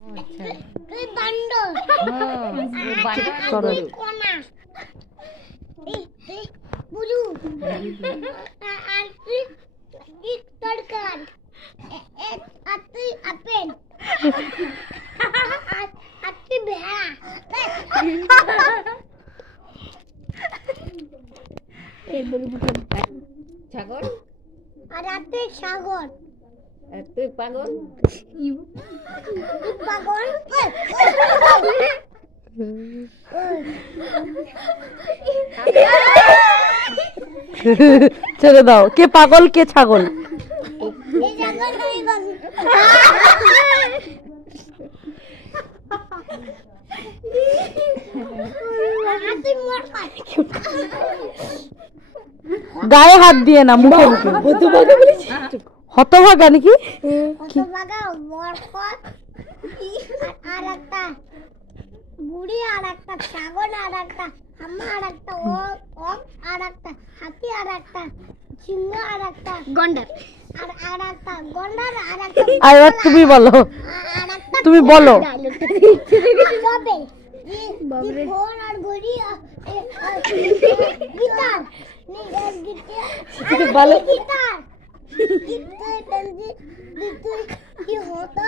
তুই বান্দর তুই কোনা বুলু আর তুই তরকার আর তুই আপেল আর তুই ভেড়া ছাগল আর তুই সাগর তুই পাগল পাগল ছেড়ে দাও, কে পাগল কে ছাগল? এই ছাগল তুই বল তুই মোর পাট গায়ে হাত দিয়ে না, মুখে মুখে। হতভাগা নাকি? হতভাগা মোর পাট আর একটা বুড়ি আর একটা ছাগল আর একটা হামা আর একটা ওক আর একটা হাতি আর একটা সিংহ আর একটা গন্ডার আর একটা গন্ডার আর একটা আর এবার তুমি বলো, তুমি বলো। বাবরে ফোন আর ঘড়ি গিটার বলো। গিটার কি হতো